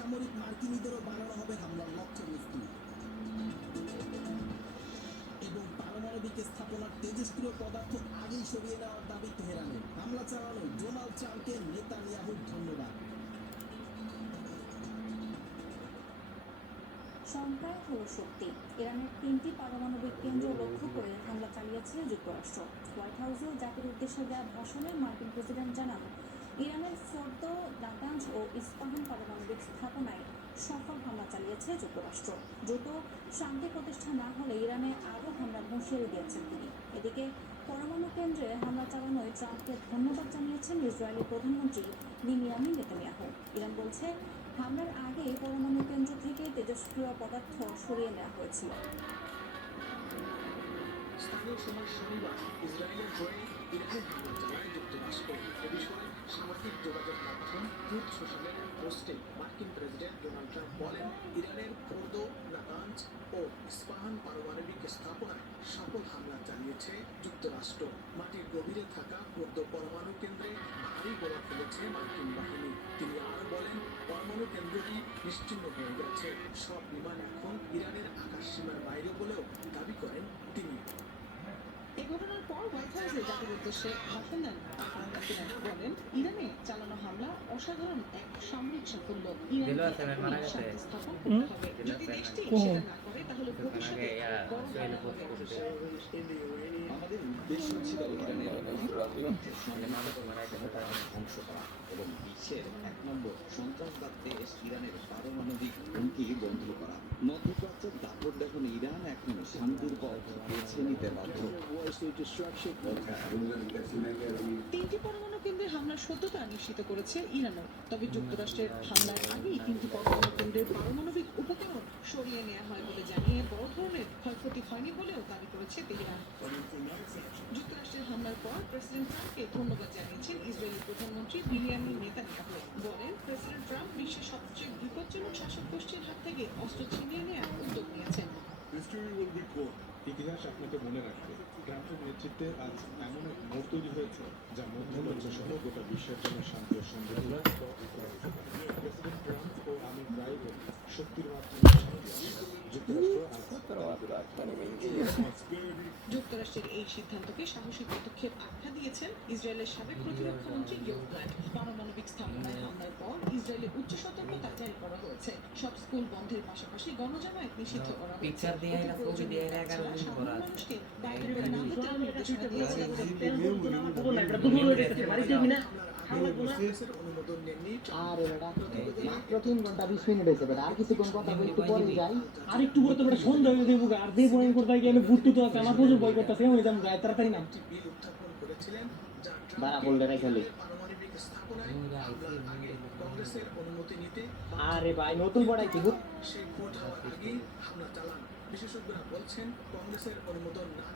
বেসামরিক মার্কিনীদেরও বানানো হবে হামলার লক্ষ্যবস্তু এবং পারমাণবিক স্থাপনার তেজস্ক্রিয় পদার্থ আগেই সরিয়ে নেওয়ার দাবি তেহরানের। হামলা চালানো ডোনাল্ড ট্রাম্পকে নেতানিয়াহুর ধন্যবাদ। সংখ্যায় হলো শক্তি। ইরানের 3টি পারমাণবিক কেন্দ্র লক্ষ্য করে হামলা চালিয়েছে যুক্তরাষ্ট্র। হোয়াইট হাউসে জাতির উদ্দেশ্যে দেওয়া ভাষণে মার্কিন প্রেসিডেন্ট জানান, ইরানের ফোর্দো, নাতানজ ও ইস্পাহান পারমাণবিক স্থাপনায় সফল হামলা চালিয়েছে যুক্তরাষ্ট্র। দ্রুত শান্তি প্রতিষ্ঠা না হলে ইরানে আরও হামলার হুঁশিয়ারি দিয়েছেন তিনি। এদিকে পরমাণু কেন্দ্রে হামলা চালানোয় ট্রাম্পকে ধন্যবাদ জানিয়েছেন ইসরায়েলি প্রধানমন্ত্রী বিনিয়ামিন নেতানিয়াহু। ইরান বলছে, হামলার আগে পরমাণু কেন্দ্র থেকে তেজস্ক্রিয় পদার্থ সরিয়ে নেওয়া হয়েছিল। স্থানীয় সময় শনিবার ইসরায়েলের হয়ে ইরানে হামলা চালায় যুক্তরাষ্ট্র। এ বিষয়ে সামাজিক যোগাযোগ মাধ্যম ট্রুথ সোশ্যালের পোস্টে মার্কিন প্রেসিডেন্ট ডোনাল্ড ট্রাম্প বলেন, ইরানের ফোর্দো, নাতানজ ও ইস্পাহান পারমাণবিক স্থাপনায় সফল হামলা চালিয়েছে যুক্তরাষ্ট্র। মাটির গভীরে থাকা ফোর্দো পরমাণু কেন্দ্রে ভারী গোলা ফেলেছে মার্কিন বাহিনী। তিনি আরও বলেন, পরমাণু কেন্দ্রটি নিশ্চিহ্ন হয়ে গেছে। সব বিমান এখন ইরানের আকাশ সীমার বাইরে বলেও দাবি করেন তিনি। এই ঘটনার পর হোয়াইট হাউসে জাতির উদ্দেশ্যে ভাষণ দেন প্রেসিডেন্ট। বলেন, ইরানে চালানো হামলা অসাধারণ এক সামরিক সাফল্য। ইরানকে এখনই শান্তি স্থাপন করতে হবে। যদি দেশটি সেটা না করে তাহলে ভবিষ্যতে বড় হামলা হবে। আমাদের উদ্দেশ্য ছিল ইরানের ধ্বংস করা এবং বিশ্বের 1 নম্বর সন্ত্রাসবাদ দেশ ইরানের পারমাণবিক হুমকি বন্ধ করা। মধ্যপ্রাচ্যের দাপট দেখুন, ইরান এখন শান্তির পথ বেছে নিতে বাধ্য। 3টি পরমাণু কেন্দ্রের হামলার সত্যতা নিশ্চিত করেছে ইরানও। তবে যুক্তরাষ্ট্রের হামলার আগেই 3টি পরমাণু কেন্দ্রের পারমাণবিক উপকরণ সরিয়ে নেওয়া হয় বলে জানিয়ে বড় ধরনের ক্ষয়ক্ষতি হয়নি বলেও দাবি করেছে তেহরান। যুক্তরাষ্ট্রের হামলার পর প্রেসিডেন্ট ট্রাম্পকে ধন্যবাদ জানিয়েছেন ইসরায়েলি প্রধানমন্ত্রী বিনিয়ামিন নেতানিয়াহু। বলেন, প্রেসিডেন্ট ট্রাম্প বিশ্বের সবচেয়ে বিপজ্জনক শাসক গোষ্ঠীর হাত থেকে অস্ত্র ছিনিয়ে নেওয়ার উদ্যোগ নিয়েছেন। ইতিহাস আপনাকে মনে রাখবে, ট্রাম্পের নেতৃত্বে আজ এমন এক মোড় তৈরি হয়েছে যা মধ্যপ্রাচ্য সহ গোটা বিশ্বের জন্য শান্তি ও সমৃদ্ধি। প্রেসিডেন্ট ট্রাম্প ও আমি প্রায় বলি, শক্তির মাধ্যমে শান্তি আসে। যুক্তরাষ্ট্রের এই সিদ্ধান্তকে সাহসী পদক্ষেপ আখ্যা দিয়েছেন ইসরায়েলের সাবেক প্রতিরক্ষা মন্ত্রী ইয়োভ গ্যালান্ট। পারমাণবিক স্থাপনায় হামলার পর ইসরায়েলে উচ্চ সতর্কতা জারি করা হয়েছে। সব স্কুল বন্ধের পাশাপাশি গণজামায়াত নিষিদ্ধ করা হয়েছে। সাধারণ মানুষকে বাইরে বের না হতে নির্দেশনা দিয়েছে। অনুমোদন নেননি আর মাত্র 3 ঘন্টা 20 মিনিট হয়েছে, আর কিছুক্ষণ কথা বলে একটু পরে যাই। আর একটু পরে তো সন্ধ্যা হয়ে যাবো, আর যে বই করতে গিয়ে ভর্তি তো আছে, আমার প্রচুর বই করতেছে, হয়ে যাবো গায়ে তাড়াতাড়ি নাম বিল উত্থাপন করেছিলেন যা বাড়া বললে রাই খেলে। পারমাণবিক স্থাপনায় হামলার আগে কংগ্রেসের অনুমতি নিতে আরে ভাই নতুন পড়াইছি সেই ভোট হওয়ার আগেই হামলা চালান। বিশেষজ্ঞরা বলছেন, কংগ্রেসের অনুমোদন না